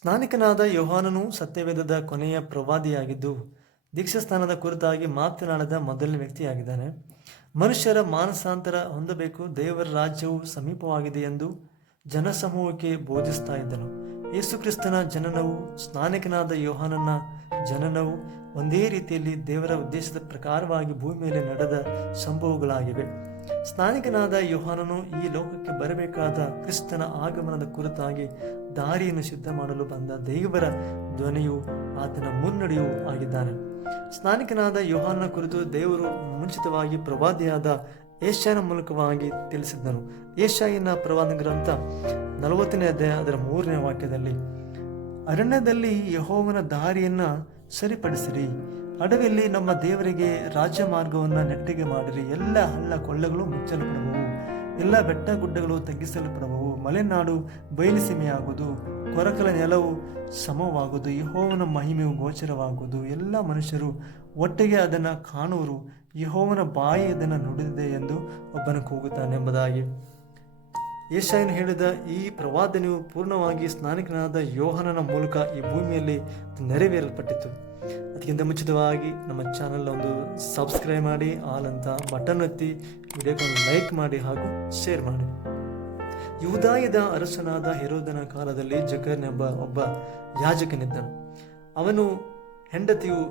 ಸ್ನಾನಿಕನಾದ ಯೋಹಾನನು ಸತ್ಯವೇದದ ಕೊನೆಯ ಪ್ರವಾದಿಯಾಗಿದ್ದು ದೀಕ್ಷಾಸ್ಥಾನದ ಕುರಿತಾಗಿ ಮಾತನಾಡದ ಮೊದಲನೇ ವ್ಯಕ್ತಿಯಾಗಿದ್ದಾನೆ. ಮನುಷ್ಯರ ಮಾನಸಾಂತರ ಹೊಂದಬೇಕು, ದೇವರ ರಾಜ್ಯವು ಸಮೀಪವಾಗಿದೆ ಎಂದು ಜನಸಮೂಹಕ್ಕೆ ಬೋಧಿಸ್ತಾ ಇದ್ದನು. ಯೇಸುಕ್ರಿಸ್ತನ ಜನನವು, ಸ್ನಾನಿಕನಾದ ಯೋಹಾನನ ಜನನವು ಒಂದೇ ರೀತಿಯಲ್ಲಿ ದೇವರ ಉದ್ದೇಶದ ಪ್ರಕಾರವಾಗಿ ಭೂಮಿ ಮೇಲೆ ನಡೆದ ಸಂಭವಗಳಾಗಿವೆ. ಸ್ನಾನಿಕನಾದ ಯೋಹಾನನು ಈ ಲೋಕಕ್ಕೆ ಬರಬೇಕಾದ ಕ್ರಿಸ್ತನ ಆಗಮನದ ಕುರಿತಾಗಿ ದಾರಿಯನ್ನು ಸಿದ್ಧ ಮಾಡಲು ಬಂದ ದೇವರ ಧ್ವನಿಯು ಆತನ ಮುನ್ನಡೆಯೂ ಆಗಿದ್ದಾನೆ. ಸ್ನಾನಿಕನಾದ ಯೋಹಾನನ ಕುರಿತು ದೇವರು ಮುಂಚಿತವಾಗಿ ಪ್ರವಾದಿಯಾದ ಏಷ್ಯಾನ ಮೂಲಕವಾಗಿ ತಿಳಿಸಿದ್ದನು. ಏಷ್ಯಾಯಿನ ಪ್ರವಾದ ಗ್ರಂಥ ನಲವತ್ತನೇ ಅಧ್ಯಾಯ, ಅದರ ಮೂರನೇ ವಾಕ್ಯದಲ್ಲಿ, ಅರಣ್ಯದಲ್ಲಿ ಯಹೋವನ ದಾರಿಯನ್ನ ಸರಿಪಡಿಸಿರಿ. ಅಡವಿಯಲ್ಲಿ ನಮ್ಮ ದೇವರಿಗೆ ರಾಜ್ಯ ಮಾರ್ಗವನ್ನು ನೆಟ್ಟಿಗೆ ಮಾಡಿರಿ. ಎಲ್ಲ ಹಳ್ಳ ಕೊಳ್ಳಗಳು ಮುಚ್ಚಲ್ಪಡುವವು. ಎಲ್ಲ ಬೆಟ್ಟ ಗುಡ್ಡಗಳು ತಗ್ಗಿಸಲ್ಪಡುವವು. ಮಲೆನಾಡು ಬಯಲುಸೀಮೆಯಾಗುವುದು ಕೊರಕಲ ನೆಲವು ಸಮವಾಗುವುದು. ಯಹೋವನ ಮಹಿಮೆಯು ಗೋಚರವಾಗುವುದು. ಎಲ್ಲ ಮನುಷ್ಯರು ಒಟ್ಟಿಗೆ ಅದನ್ನು ಕಾಣುವರು. ಯಹೋವನ ಬಾಯಿ ಅದನ್ನು ನುಡಿದಿದೆ ಎಂದು ಒಬ್ಬನು ಕೂಗುತ್ತಾನೆ ಎಂಬುದಾಗಿ. ಏಷಾಯನು ಹೇಳಿದ ಈ ಪ್ರವಾದನೆಯು ಪೂರ್ಣವಾಗಿ ಸ್ನಾನಿಕನಾದ ಯೋಹನನ ಮೂಲಕ ಈ ಭೂಮಿಯಲ್ಲಿ ನೆರವೇರಲ್ಪಟ್ಟಿತು. ಅದಕ್ಕಿಂತ ಮುಂಚಿತವಾಗಿ ನಮ್ಮ ಚಾನಲ್ ಒಂದು ಸಬ್ಸ್ಕ್ರೈಬ್ ಮಾಡಿ, ಆಲ್ ಅಂತ ಬಟನ್ ಒತ್ತಿ ವಿಡಿಯೋವನ್ನು ಲೈಕ್ ಮಾಡಿ ಹಾಗೂ ಶೇರ್ ಮಾಡಿ. ಯುದಾಯದ ಅರಸನಾದ ಹೆರೋದನ ಕಾಲದಲ್ಲಿ ಜಕರ್ನೆಂಬ ಒಬ್ಬ ಯಾಜಕನಿದ್ದನು. ಅವನು ಹೆಂಡತಿಯು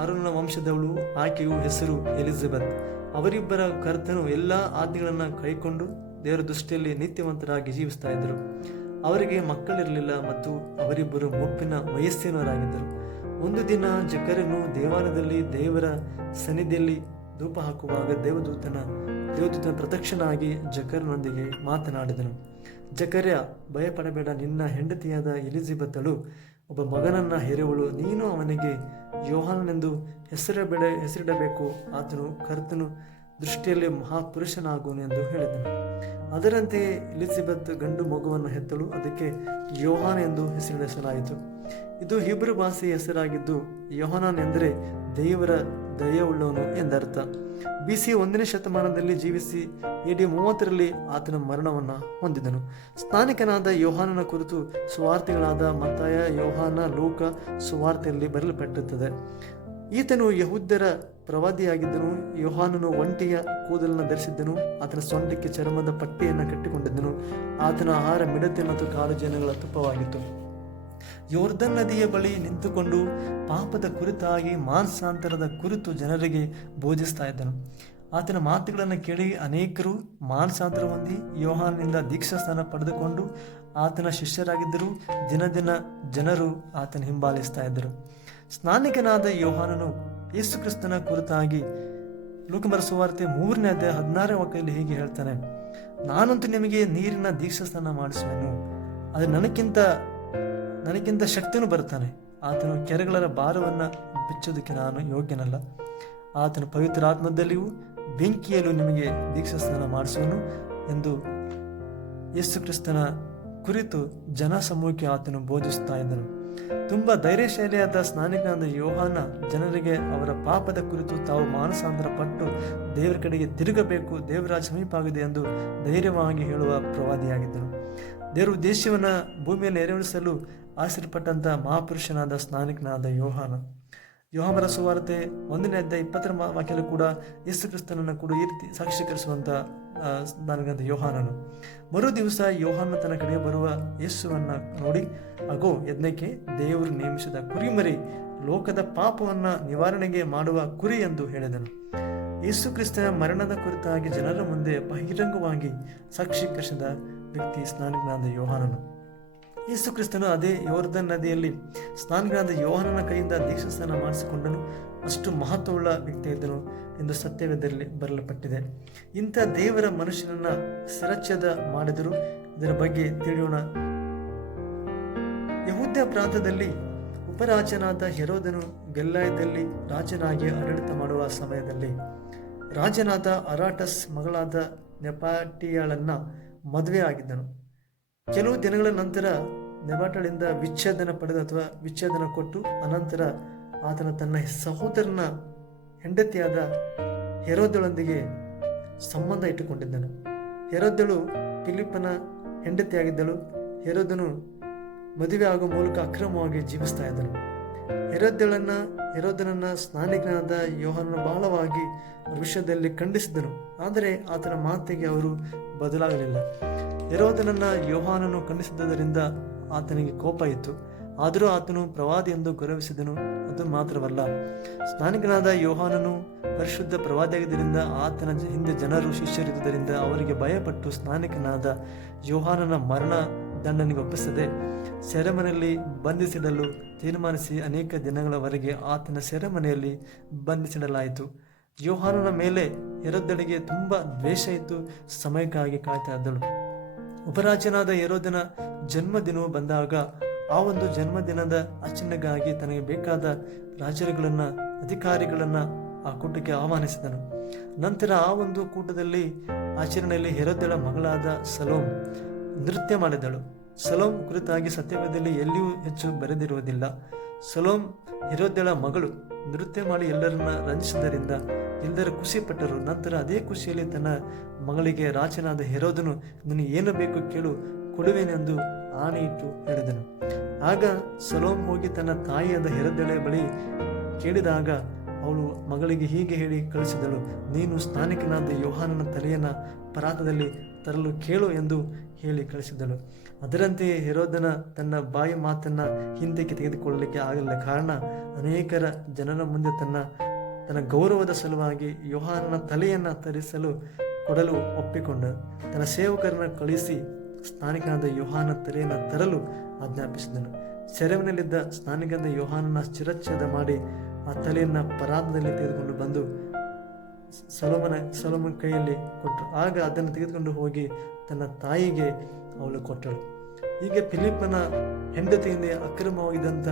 ಅರುಣನ ವಂಶದವಳು, ಆಕೆಯು ಹೆಸರು ಎಲಿಜಬೆತ್. ಅವರಿಬ್ಬರ ಕರ್ತನು ಎಲ್ಲ ಆಜ್ಞೆಗಳನ್ನು ಕೈಕೊಂಡು ದೇವರ ದೃಷ್ಟಿಯಲ್ಲಿ ನಿತ್ಯವಂತರಾಗಿ ಜೀವಿಸ್ತಾ ಇದ್ದರು. ಅವರಿಗೆ ಮಕ್ಕಳಿರಲಿಲ್ಲ ಮತ್ತು ಅವರಿಬ್ಬರು ಮುಪ್ಪಿನ ವಯಸ್ಸಿನವರಾಗಿದ್ದರು. ಒಂದು ದಿನ ಜಕರನು ದೇವಾಲಯದಲ್ಲಿ ದೇವರ ಸನ್ನಿಧಿಯಲ್ಲಿ ಧೂಪ ಹಾಕುವಾಗ ದೇವದೂತನ ದೇವದೂತನ ಪ್ರದಕ್ಷಿಣಾಗಿ ಜಕರನೊಂದಿಗೆ ಮಾತನಾಡಿದನು. ಜಕರ್ಯ, ಭಯಪಡಬೇಡ, ನಿನ್ನ ಹೆಂಡತಿಯಾದ ಎಲಿಜಿಬತ್ತಳು ಒಬ್ಬ ಮಗನನ್ನ ಹೆರುವಳು ನೀನು ಅವನಿಗೆ ಯೋಹಾನನೆಂದು ಹೆಸರಿಡಬೇಡ, ಹೆಸರಿಡಬೇಕು. ಆತನು ಕರ್ತನು ದೃಷ್ಟಿಯಲ್ಲಿ ಮಹಾಪುರುಷನಾಗುವನು ಎಂದು ಹೇಳಿದನು. ಅದರಂತೆಯೇ ಎಲಿಜಬೆತ್ ಗಂಡು ಮಗುವನ್ನು ಹೆತ್ತಳು. ಅದಕ್ಕೆ ಯೋಹಾನ್ ಎಂದು ಹೆಸರಿಡಿಸಲಾಯಿತು ಇದು ಹಿಬ್ರು ಭಾಷೆಯ ಹೆಸರಾಗಿದ್ದು ಯೋಹಾನನ್ ಎಂದರೆ ದೇವರ ದಯವುಳ್ಳವನು ಎಂದರ್ಥ. ಬಿ ಸಿ ಒಂದನೇ ಶತಮಾನದಲ್ಲಿ ಜೀವಿಸಿ, ಎಡಿ ಮೂವತ್ತರಲ್ಲಿ ಆತನ ಮರಣವನ್ನು ಹೊಂದಿದನು. ಸ್ಥಾನಿಕನಾದ ಯೋಹಾನನ ಕುರಿತು ಸುವಾರ್ತೆಗಳಾದ ಮತಾಯ ಯೋಹಾನ, ಲೋಕ ಸುವಾರ್ತೆಯಲ್ಲಿ ಬರೆಯಲ್ಪಟ್ಟಿರುತ್ತದೆ. ಈತನು ಯಹುದ್ಯರ ಪ್ರವಾದಿಯಾಗಿದ್ದನು, ಯೋಹಾನನು ಒಂಟಿಯ ಕೂದಲನ್ನು ಧರಿಸಿದ್ದನು, ಆತನ ಸೊಂಟಕ್ಕೆ ಚರ್ಮದ ಪಟ್ಟಿಯನ್ನು ಕಟ್ಟಿಕೊಂಡಿದ್ದನು, ಆತನ ಆಹಾರ, ಮಿಡತೆ ಮತ್ತು ಕಾಲುಜನಗಳ ತುಪ್ಪವಾಗಿತ್ತು. ಯೋರ್ಧನ್ ನದಿಯ ಬಳಿ ನಿಂತುಕೊಂಡು ಪಾಪದ ಕುರಿತಾಗಿ ಮಾನಸಾಂತರದ ಕುರಿತು ಜನರಿಗೆ ಬೋಧಿಸ್ತಾ ಇದ್ದನು. ಆತನ ಮಾತುಗಳನ್ನು ಕೇಳಿ ಅನೇಕರು ಮಾನಸಾಂತರ ಹೊಂದಿ ಯೋಹಾನಿಂದ ದೀಕ್ಷಾಸ್ಥಾನ ಪಡೆದುಕೊಂಡು ಆತನ ಶಿಷ್ಯರಾಗಿದ್ದರು. ದಿನ ದಿನ ಜನರು ಆತನ ಹಿಂಬಾಲಿಸ್ತಾ ಇದ್ದರು. ಸ್ನಾನಿಕನಾದ ಯೋಹಾನನು ಯೇಸು ಕ್ರಿಸ್ತನ ಕುರಿತಾಗಿ ಲೋಕಮರ ಸುವಾರ್ತೆ ಮೂರನೇ ಅಧ್ಯಾಯ ಹದಿನಾರನೇ ವಾಕ್ಯದಲ್ಲಿ ಹೀಗೆ ಹೇಳ್ತಾನೆ, ನಾನಂತೂ ನಿಮಗೆ ನೀರಿನ ದೀಕ್ಷಾಸ್ನಾನ ಮಾಡಿಸುವೆನು. ಅದು ನನಗಿಂತ ನನಗಿಂತ ಶಕ್ತಿನೂ ಬರ್ತಾನೆ ಆತನು ಕೆರೆಗಳ ಭಾರವನ್ನು ಬಿಚ್ಚೋದಕ್ಕೆ ನಾನು ಯೋಗ್ಯನಲ್ಲ. ಆತನು ಪವಿತ್ರ ಆತ್ಮದಲ್ಲಿಯೂ ಬೆಂಕಿಯಲ್ಲೂ ನಿಮಗೆ ದೀಕ್ಷಾಸ್ನಾನ ಮಾಡಿಸುವನು ಎಂದು ಯೇಸು ಕ್ರಿಸ್ತನ ಕುರಿತು ಜನಸಮೂಹಕ್ಕೆ ಆತನು ಬೋಧಿಸ್ತಾ ಇದ್ದನು. ತುಂಬ ಧೈರ್ಯಶಾಲಿಯಾದ ಸ್ನಾನಿಕನಾದ ಯೋಹಾನ ಜನರಿಗೆ ಅವರ ಪಾಪದ ಕುರಿತು ತಾವು ಮಾನಸಾಂತರ ಪಟ್ಟು ದೇವರ ಕಡೆಗೆ ತಿರುಗಬೇಕು ದೇವರ ಸಮೀಪ ಆಗಿದೆ ಎಂದು ಧೈರ್ಯವಾಗಿ ಹೇಳುವ ಪ್ರವಾದಿಯಾಗಿದ್ದರು. ದೇವರ ಉದ್ದೇಶವನ್ನು ಭೂಮಿಯಲ್ಲಿ ನೆರವೇರಿಸಲು ಆಸರಿಪಟ್ಟಂಥ ಮಹಾಪುರುಷನಾದ ಸ್ನಾನಿಕನಾದ ಯೋಹಾನ. ಯೋಹಾಮರ ಸುವಾರ್ತೆ ಒಂದನೇ ಅಧ್ಯಾಯ ಇಪ್ಪತ್ತರ ವಾಕ್ಯಲ್ಲೂ ಕೂಡ ಯೇಸು ಕ್ರಿಸ್ತನನ್ನು ಕೂಡ ಈ ರೀತಿ ಸಾಕ್ಷೀಕರಿಸುವಂಥ ನನಗಂತ ಯೋಹಾನನು. ಮರು ದಿವಸ ಯೋಹಾನ ತನ್ನ ಕಡೆಗೆ ಬರುವ ಯೇಸುವನ್ನ ನೋಡಿ ಹಾಗೂ ಯಜ್ಞಕ್ಕೆ ದೇವರು ನೇಮಿಸಿದ ಕುರಿಮರಿ, ಲೋಕದ ಪಾಪವನ್ನು ನಿವಾರಣೆಗೆ ಮಾಡುವ ಕುರಿ ಎಂದು ಹೇಳಿದನು. ಯೇಸು ಕ್ರಿಸ್ತನ ಮರಣದ ಕುರಿತಾಗಿ ಜನರ ಮುಂದೆ ಬಹಿರಂಗವಾಗಿ ಸಾಕ್ಷೀಕರಿಸಿದ ವ್ಯಕ್ತಿ ಸ್ನಾನಿಕನಾದ ಯೋಹಾನನು. ಯೇಸು ಕ್ರಿಸ್ತನು ಅದೇ ಯೋರ್ಧನ್ ನದಿಯಲ್ಲಿ ಸ್ನಾನಗಳಾದ ಯೋಹನನ ಕೈಯಿಂದ ದೀಕ್ಷಾಸ್ನಾನ ಮಾಡಿಸಿಕೊಂಡನು. ಅಷ್ಟು ಮಹತ್ವವುಳ್ಳ ವ್ಯಕ್ತಿಯಿದ್ದನು ಎಂದು ಸತ್ಯವೇದರಲ್ಲಿ ಬರಲ್ಪಟ್ಟಿದೆ ಇಂಥ ದೇವರ ಮನುಷ್ಯನನ್ನ ಶಿರಚ್ಛೇದ ಮಾಡಿದರು ಇದರ ಬಗ್ಗೆ ತಿಳಿಯೋಣ. ಯಹೂದ ಪ್ರಾಂತದಲ್ಲಿ ಉಪರಾಜನಾದ ಹೆರೋದನು ಗೆಲ್ಲಾಯದಲ್ಲಿ ರಾಜನಾಗಿ ಆಡಳಿತ ಮಾಡುವ ಸಮಯದಲ್ಲಿ ರಾಜನಾದ ಅರಾಟಸ್ ಮಗಳಾದ ನೆಪಾಟಿಯಾಳನ್ನ ಮದುವೆ ಆಗಿದ್ದನು ಕೆಲವು ದಿನಗಳ ನಂತರ ನೆಬಾಟಳಿಂದ ವಿಚ್ಛೇದನ ಪಡೆದ ಅಥವಾ ವಿಚ್ಛೇದನ ಕೊಟ್ಟು ಅನಂತರ ಆತನ ತನ್ನ ಸಹೋದರನ ಹೆಂಡತಿಯಾದ ಹೆರೋದಳೊಂದಿಗೆ ಸಂಬಂಧ ಇಟ್ಟುಕೊಂಡಿದ್ದನು. ಹೆರೋದಳು ಫಿಲಿಪ್ಪನ ಹೆಂಡತಿಯಾಗಿದ್ದಳು. ಹೆರೋದನು ಮದುವೆ ಆಗುವ ಮೂಲಕ ಅಕ್ರಮವಾಗಿ ಜೀವಿಸ್ತಾ ಇದ್ದನು. ಹೆರೋದಳನ್ನು ಹೆರೋದನನ್ನ ಸ್ನಾನಿಕನಾದ ಯೋಹನ ಬಹಳವಾಗಿ ವಿಷಯದಲ್ಲಿ ಖಂಡಿಸಿದನು ಆದರೆ ಆತನ ಮಾತಿಗೆ ಅವರು ಬದಲಾಗಲಿಲ್ಲ. ಹೆರೋದನನ್ನ ಯೋಹಾನನು ಖಂಡಿಸಿದ್ದರಿಂದ ಆತನಿಗೆ ಕೋಪ ಇತ್ತು. ಆದರೂ ಆತನು ಪ್ರವಾದಿ ಎಂದು ಗೌರವಿಸಿದನು, ಅದು ಮಾತ್ರವಲ್ಲ. ಸ್ನಾನಿಕನಾದ ಯೋಹಾನನು ಪರಿಶುದ್ಧ ಪ್ರವಾದಿಯಾಗಿದ್ದರಿಂದ ಆತನ ಹಿಂದೆ ಜನರು ಶಿಷ್ಯರಿದ್ದುದರಿಂದ ಅವರಿಗೆ ಭಯಪಟ್ಟು ಸ್ನಾನಿಕನಾದ ಯೋಹಾನನ ಮರಣ ದಂಡನಿಗೆ ಒಪ್ಪಿಸದೆ ಸೆರೆಮನೆಯಲ್ಲಿ ಬಂಧಿಸಿಡಲು ತೀರ್ಮಾನಿಸಿ ಅನೇಕ ದಿನಗಳವರೆಗೆ ಆತನ ಸೆರೆಮನೆಯಲ್ಲಿ ಬಂಧಿಸಿಡಲಾಯಿತು. ಯೋಹಾನನ ಮೇಲೆ ಎರದ್ದಡೆಗೆ ತುಂಬ ದ್ವೇಷ ಇದ್ದು ಸಮಯಕ್ಕಾಗಿ ಕಾಯ್ತಾ ಇದ್ದಳು. ಉಪರಾಜನಾದ ಯರೋದನ ಜನ್ಮದಿನವು ಬಂದಾಗ ಆ ಒಂದು ಜನ್ಮದಿನದ ಆಚರಣೆಗಾಗಿ ತನಗೆ ಬೇಕಾದ ರಾಜರುಗಳನ್ನು, ಅಧಿಕಾರಿಗಳನ್ನು ಆ ಕೂಟಕ್ಕೆ ಆಹ್ವಾನಿಸಿದನು. ನಂತರ ಆ ಒಂದು ಕೂಟದಲ್ಲಿ ಆಚರಣೆಯಲ್ಲಿ ಹೆರೋದಳ ಮಗಳಾದ ಸಲೋಮ್ ನೃತ್ಯ ಮಾಡಿದಳು. ಸಲೋಮ್ ಕುರಿತಾಗಿ ಸತ್ಯವೇದದಲ್ಲಿ ಎಲ್ಲಿಯೂ ಹೆಚ್ಚು ಬರೆದಿರುವುದಿಲ್ಲ. ಸಲೋಮ್ ಹೆರೋದಳ ಮಗಳು ನೃತ್ಯ ಮಾಡಿ ಎಲ್ಲರನ್ನ ರಂಜಿಸಿದ್ದರಿಂದ ಎಲ್ಲರೂ ಖುಷಿಪಟ್ಟರು. ನಂತರ ಅದೇ ಖುಷಿಯಲ್ಲಿ ತನ್ನ ಮಗಳಿಗೆ ರಾಜನಾದ ಹೆರೋದನು ನನಗೆ ಏನು ಬೇಕು ಕೇಳು, ಕೊಡುವೆನೆಂದು ಆನೆಯಿಟ್ಟು ಹೇಳಿದನು. ಆಗ ಸಲೋಮ್ ಹೋಗಿ ತನ್ನ ತಾಯಿಯಾದ ಹೆರದೆಳೆ ಬಳಿ ಕೇಳಿದಾಗ ಅವಳು ಮಗಳಿಗೆ ಹೀಗೆ ಹೇಳಿ ಕಳಿಸಿದಳು, ನೀನು ಸ್ನಾನಿಕನಾದ ಯೋಹಾನನ ತಲೆಯನ್ನ ಪರಾತದಲ್ಲಿ ತರಲು ಕೇಳು ಎಂದು ಹೇಳಿ ಕಳಿಸಿದಳು. ಅದರಂತೆಯೇ ಹೆರೋದನ ತನ್ನ ಬಾಯಿ ಮಾತನ್ನು ಹಿಂದಕ್ಕೆ ತೆಗೆದುಕೊಳ್ಳಲಿಕ್ಕೆ ಆಗಲಿಲ್ಲ. ಕಾರಣ, ಅನೇಕರ ಜನರ ಮುಂದೆ ತನ್ನ ತನ್ನ ಗೌರವದ ಸಲುವಾಗಿ ಯೋಹಾನನ ತಲೆಯನ್ನ ತರಿಸಲು ಕೊಡಲು ಒಪ್ಪಿಕೊಂಡ. ತನ್ನ ಸೇವಕರನ್ನು ಕಳಿಸಿ ಸ್ನಾನಿಕನಾದ ಯೋಹಾನ ತಲೆಯನ್ನು ತರಲು ಆಜ್ಞಾಪಿಸಿದನು. ಸೆರೆಮನೆಯಲ್ಲಿದ್ದ ಸ್ನಾನಿಕನಾದ ಯೋಹಾನನ ಶಿರಚ್ಛೇದ ಮಾಡಿ ಆ ತಲೆಯನ್ನು ಪರಾತದಲ್ಲಿ ತೆಗೆದುಕೊಂಡು ಬಂದು ಸೊಲೋಮನ ಸೊಲೋಮನ ಕೈಯಲ್ಲಿ ಕೊಟ್ಟರು. ಆಗ ಅದನ್ನು ತೆಗೆದುಕೊಂಡು ಹೋಗಿ ತನ್ನ ತಾಯಿಗೆ ಅವಳು ಕೊಟ್ಟಳು. ಹೀಗೆ ಫಿಲಿಪ್ಪನ ಹೆಂಡತಿಯಿಂದ ಅಕ್ರಮವಾಗಿದ್ದಂಥ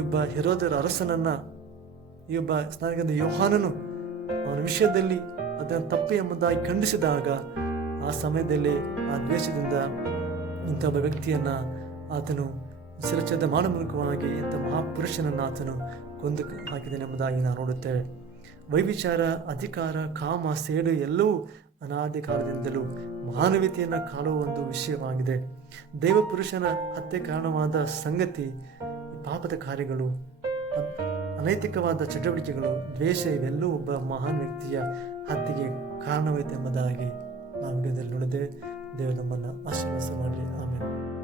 ಒಬ್ಬ ಹೆರೋದರ ಅರಸನನ್ನ, ಈ ಒಬ್ಬ ಸ್ನಾನಗಂಧ ಯೋಹಾನನು ಅವನ ವಿಷಯದಲ್ಲಿ ಅದನ್ನು ತಪ್ಪು ಎಂಬುದಾಗಿ ಖಂಡಿಸಿದಾಗ ಆ ಸಮಯದಲ್ಲಿ ಆ ದ್ವೇಷದಿಂದ ಇಂಥ ಒಬ್ಬ ವ್ಯಕ್ತಿಯನ್ನ ಆತನು ಶಿರಚ್ಛೇದ ಮಾನಮುಖವಾಗಿ ಇಂಥ ಮಹಾಪುರುಷನನ್ನು ಆತನು ಕೊಂದು ಹಾಕಿದ್ದಾನೆ ಎಂಬುದಾಗಿ ನಾವು ನೋಡುತ್ತೇವೆ. ವೈವಿಚಾರ, ಅಧಿಕಾರ, ಕಾಮ, ಸೇಡು ಎಲ್ಲವೂ ಅನಾದಿ ಕಾಲದಿಂದಲೂ ಮಾನವೀಯತೆಯನ್ನು ಕಾಣುವ ಒಂದು ವಿಷಯವಾಗಿದೆ. ದೈವ ಪುರುಷನ ಹತ್ಯೆ ಕಾರಣವಾದ ಸಂಗತಿ, ಪಾಪದ ಕಾರ್ಯಗಳು, ಅನೈತಿಕವಾದ ಚಟುವಟಿಕೆಗಳು, ದ್ವೇಷ ಇವೆಲ್ಲವೂ ಒಬ್ಬ ಮಹಾನ್ ವ್ಯಕ್ತಿಯ ಹತ್ಯೆಗೆ ಕಾರಣವಾಯಿತು ಎಂಬುದಾಗಿ ನಾವು ಇದರಲ್ಲಿ ನೋಡಿದ್ದೇವೆ. ದೇವರು ನಮ್ಮನ್ನು ಆಶೀರ್ವಾದ ಮಾಡಲಿ. ಆಮೇಲೆ